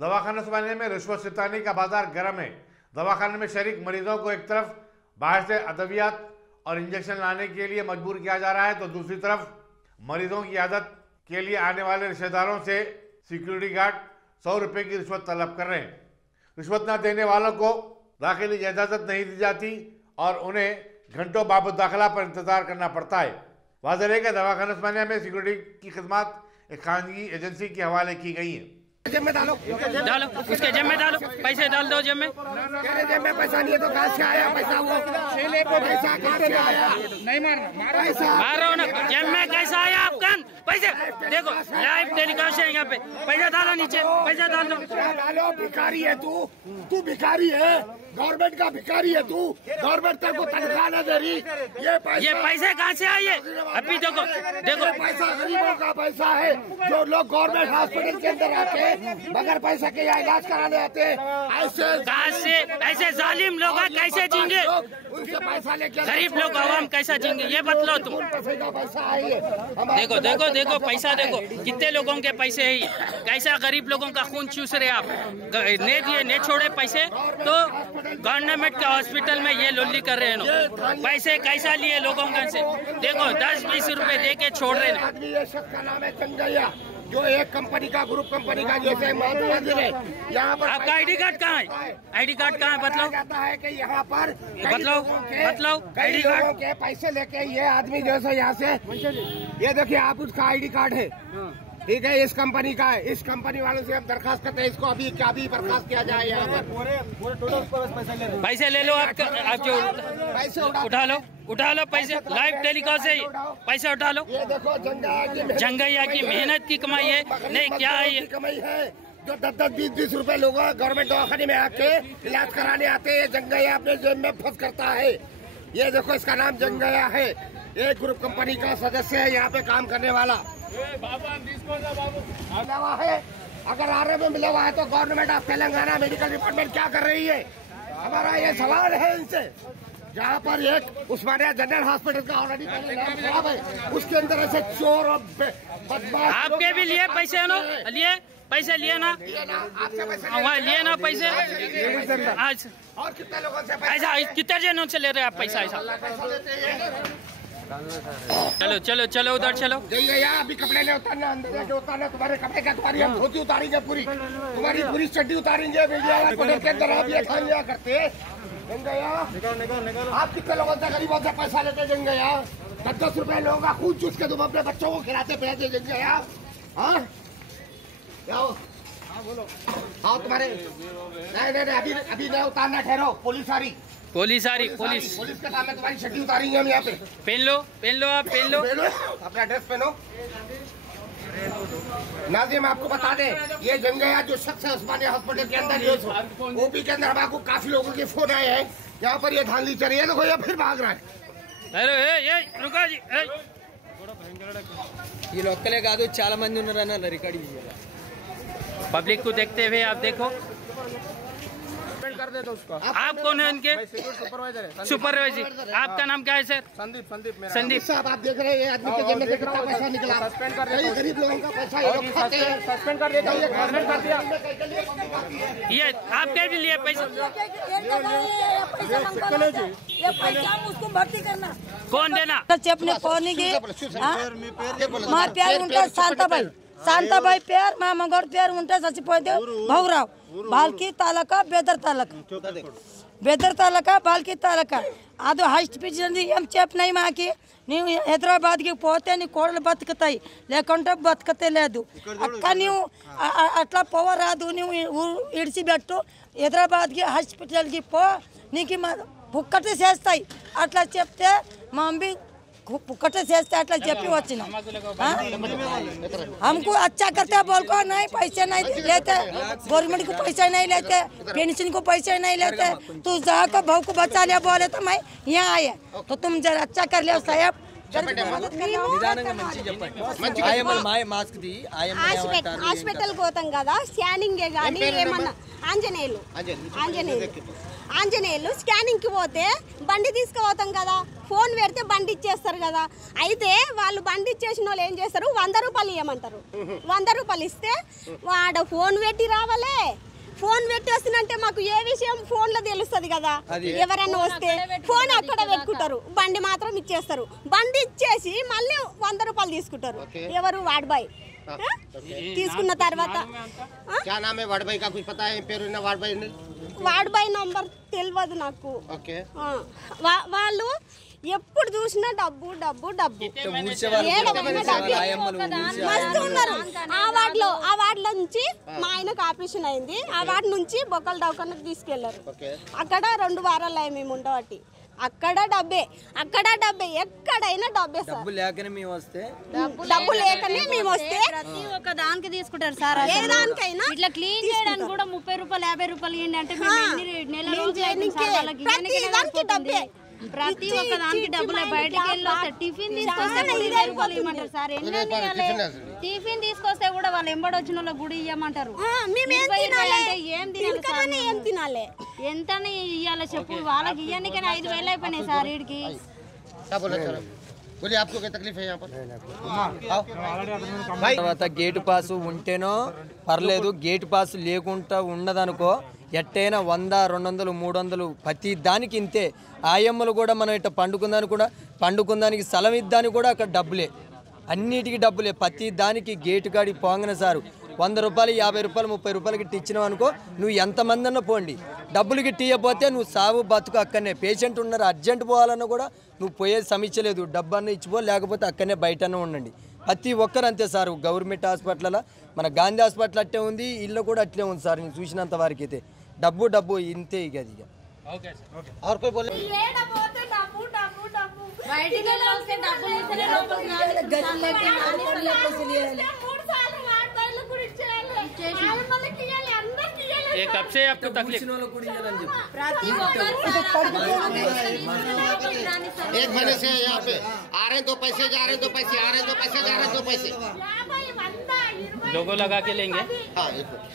दवाखाना उस्मानिया में रिश्वत सितानी का बाजार गर्म है। दवाखाने में शरीक मरीजों को एक तरफ बाहर से अद्वियात और इंजेक्शन लाने के लिए मजबूर किया जा रहा है, तो दूसरी तरफ मरीजों की आदत के लिए आने वाले रिश्तेदारों से सिक्योरिटी गार्ड 100 रुपये की रिश्वत तलब कर रहे हैं। रिश्वत न देने वालों को दाखिले की इजाज़त नहीं दी जाती और उन्हें घंटों बाबत दाखिला पर इंतजार करना पड़ता है। वाज़ेह है कि दवाखाना उस्मानिया में सिक्योरिटी की खिदमत एक खानगी एजेंसी के हवाले की गई है। जेब में डालो उसके जेब में डालो, पैसे डाल दो जेब में। तेरे जेब में पैसा नहीं है तो कहाँ से आया पैसा? वो शेले को पैसा कहाँ से आया? नहीं मारना, पैसा मार रहा हूँ ना। जेब में कैसा आया आपका पैसे? देखो लाइव टेलीकास्ट है यहाँ पे। पैसा डालो नीचे, पैसा डाल दो। डालो। भिखारी है तू भिखारी है, गवर्नमेंट का भिखारी है तू। गवर्नमेंट तेरे को तनख्वाह न दे रही। ये पैसे कहाँ से आए? अभी देखो पैसा गरीबों का पैसा है, जो लोग गवर्नमेंट हॉस्पिटल के अंदर आते बगैर पैसा के यहाँ इलाज कराने आते ऐसे जालिम लोग कैसे जिएंगे? उनसे पैसा लेके गरीब लोग आवाम कैसा जिएंगे ये बतलाओ तुम। पैसा है। देखो पैसा देखो कितने लोगों के पैसे है, कैसा गरीब लोगों का खून चूस रहे आप। ने छोड़े पैसे तो गवर्नमेंट के हॉस्पिटल में ये लोली कर रहे हैं। पैसे कैसा लिए लोगों से? देखो 10-20 रुपए दे के छोड़ रहे हैं। आदमी ये शख्स का नाम है चंगैया, जो एक कंपनी का ग्रुप कंपनी का जैसे मंदिर है। यहाँ पर आपका आईडी कार्ड कहाँ है? आईडी कार्ड कहाँ है बतलाओ। जाता है कि यहाँ पर बतलाओ आईडी कार्ड के पैसे लेके ये आदमी जैसे यहाँ से ये देखिए आप उसका आईडी कार्ड है, ठीक है, इस कंपनी का है। इस कंपनी वालों से हम दरखास्त करते हैं इसको अभी बर्खास्त किया जाए। यहाँ पर पैसे ले लो आप जो पैसे उठा लो पैसे। लाइव टेलीकास्ट है, पैसे उठा लो। ये देखो जंगैया की मेहनत की कमाई है। नहीं क्या है ये कमाई है? जो 10-20 रुपए लोग गवर्नमेंट दवाखाने में आके इलाज कराने आते हैं, जंगैया अपने जेब में फंस करता है। ये देखो इसका नाम जंगैया है, एक ग्रुप कंपनी का सदस्य है, यहाँ पे काम करने वाला है। अगर आर में मिला हुआ है तो government of Telangana medical department क्या कर रही है? हमारा ये सवाल है इनसे। जहाँ पर एक उस्मानिया जनरल हॉस्पिटल का ऑलरेडी खराब है, उसके अंदर ऐसे चोर और बदमाश आपके भी लिए पैसे लिए पैसे लिए ना आपसे वहाँ लिए ना पैसे। आज और कितने लोगों से ऐसा कितने जनों से ले रहे आप पैसा? ऐसा चलो उधर चलो। जंगैया अभी कपड़े नहीं उतारना, अंदर जाके उतारना। तुम्हारे कपड़े का तुम्हारी हम धोती उतारेंगे, तुम्हारी पूरी चड्डी उतारेंगे। मीडिया के अंदर आप ये खान लिया करते जंगैया। आप कितने लोगों से गरीबों से पैसा लेते जंगैया? 10-10 रुपए लोगों का खून चूस के तुम अपने बच्चों को खिलाते पिलाते जंगैया। हाँ बोलो। हाँ तुम्हारे नहीं अभी नहीं उतारना, ठहरो। पुलिस आ रही पुलिस पुलिस के सामने तुम्हारी छठी उतारेंगे हम यहाँ पे। पहन लो आप पहन लो अपना ड्रेस पहनो। नाज़िम आपको बता दे, ये जंगैया जो शख्स है उस्मानिया हॉस्पिटल के अंदर, ये ओपी के अंदर हमारे काफी लोगों के फोन आए हैं, यहाँ पर ये धांधली चल रही है। देखो ये फिर भाग रहा है। अरे रुका जी, ఈ లొక్కలే కాదు చాలా మంది ఉన్నారన్న రికార్డింగ్ पब्लिक को देखते हुए आप देखो। कर दे तो उसका। आप कौन है उनके? सुपरवाइजर है। सुपरवाइजर। आपका नाम क्या है सर? संदीप साहब आप देख रहे हैं आदमी के जेब में से कितना पैसा निकला। सस्पेंड कर दिया। गरीब लोगों का पैसा ये लोग खाते हैं। सस्पेंड कर दिया, गवर्नमेंट कर दिया। ये आपके भी लिए पैसा ये पैसा उसको भर्ती करना कौन देना? చెప్పిన పోనీకి మా పేరు ఉంటే శాంతాబాయి పేరు, మా మగోడు పేరు ఉంటే చచ్చిపోతే భౌరావు, బాల్కి తాలూకా బెదర్ తాలూకా బాల్కి తాలూకా. అది హైస్ట్ పిచ్చింది. ఏం చెప్పినాయి మాకి? నీవు హైదరాబాద్కి పోతే నీ కోడలు బతుకుతాయి, లేకుంటే బతుకతే లేదు. అక్క నీవు అట్లా పోవరాదు, నువ్వు ఇడిచిపెట్టు, హైదరాబాద్కి హాస్పిటల్కి పో, నీకు పుక్కటి చేస్తాయి అట్లా చెప్తే మా మమ్మీ पुकटे से अट्ला చెప్పి వచ్చిన. हमको अच्छा करते बोल को नहीं, पैसे नहीं लेते, गवर्नमेंट को पैसा नहीं लेते, पेंशन को पैसे नहीं लेते. तू जहाँ का भाव को बचा लिया बोले तो मैं यहाँ आया, तो तुम जरा अच्छा कर लिया साहब. హాస్పిటల్ పోతాం కదా, స్కానింగ్ కానీ ఏమన్నా ఆంజనేయులు ఆంజనేయులు స్కానింగ్కి పోతే బండి తీసుకుపోతాం కదా, ఫోన్ పెడితే బండి ఇచ్చేస్తారు కదా. అయితే వాళ్ళు బండి ఇచ్చేసిన వాళ్ళు ఏం చేస్తారు, 100 రూపాయలు ఇవ్వమంటారు. 100 రూపాయలు ఇస్తే వాడు ఫోన్ పెట్టి రావాలే. ఫోన్ పెట్టి వస్తుందంటే మాకు ఏ విషయం ఫోన్లో తెలుస్తుంది కదా. ఎవరైనా వస్తే ఫోన్ అక్కడ పెట్టుకుంటారు, బండి మాత్రం ఇచ్చేస్తారు. బండి ఇచ్చేసి మళ్ళీ 100 రూపాయలు తీసుకుంటారు. ఎవరు వాడ్బాయ్ తీసుకున్న తర్వాత వాడ్బాయ్ నంబర్ తెలియదు నాకు. వాళ్ళు ఎప్పుడు చూసినా డబ్బు డబ్బు డబ్బు మస్తు ఉన్నారు. ఆ వార్డులో నుంచి మా ఆయనకు ఆపరేషన్ అయింది. ఆ వార్డు నుంచి బొక్కల దవాఖానకు తీసుకెళ్లారు. అక్కడ 2 వారాలు అయ్యి మేము ఉండబట్టి. అక్కడ డబ్బే ఎక్కడైనా డబ్బే సార్. డబ్బు లేకనే మేము వస్తే ప్రతి ఒక్క దానికి తీసుకుంటారు సార్. ఏ దానికైనా ఇట్లా క్లీన్ చేయడానికి కూడా 30 రూపాయలు 50 రూపాయలు ఇవ్వండి అంటే ప్రతి ఒక్క దానికి డబ్బులు. బయటకి వెళ్ళి టిఫిన్ తీసుకొస్తే 20 రూపాయలు ఇవ్వమంటారు సార్. టిఫిన్ తీసుకొస్తే కూడా వాళ్ళు ఎంబడి వచ్చిన వాళ్ళ గుడి ఇవ్వమంటారు. ఏం తినాలి ఎంత ఇవ్వాలి చెప్పు. వాళ్ళకి ఇవ్వని కానీ 5,000 అయిపోయినాయి సార్. వీడికి తర్వాత గేటు పాసు ఉంటేనో పర్లేదు, గేటు పాసు లేకుండా ఉన్నదనుకో ఎట్టైనా 100, 200, 300 ప్రతి దానికి ఇంతే. ఆయమ్మలు కూడా మనం ఇట్లా పండుకుందానికి స్థలం ఇద్దానికి కూడా అక్కడ డబ్బులే, అన్నిటికీ డబ్బులే. ప్రతి దానికి గేటు కాడికి పోగానే సారు 100 రూపాయలు 50 రూపాయలు 30 రూపాయలకి ఇచ్చినావు అనుకో, నువ్వు ఎంతమంది అన్నా పోండి, డబ్బులు గిట్టి ఇవ్వకపోతే నువ్వు సాగు బతుకు అక్కడనే. పేషెంట్ ఉన్నారు, అర్జెంట్ పోవాలన్నా కూడా నువ్వు పోయేది సమీక్షలేదు, డబ్బు అన్న ఇచ్చిపో, లేకపోతే అక్కడనే బయటనే ఉండండి. ప్రతి ఒక్కరు అంతే సార్. గవర్నమెంట్ హాస్పిటల్లో మన గాంధీ హాస్పిటల్ అట్టే ఉంది, ఇల్లు కూడా అట్లే ఉంది సార్. నేను చూసినంత వరకు అయితే డబ్బు ఇంతే. ఇక అది ये कब से आपको तकलीफ? 1 महीने से यहाँ पे आ रहे हैं, 2 पैसे जा रहे हैं, 2 पैसे आ रहे हैं, 2 पैसे जा रहे हैं, 2 पैसे लोगो लगा के लेंगे। हाँ, 1 मिनट।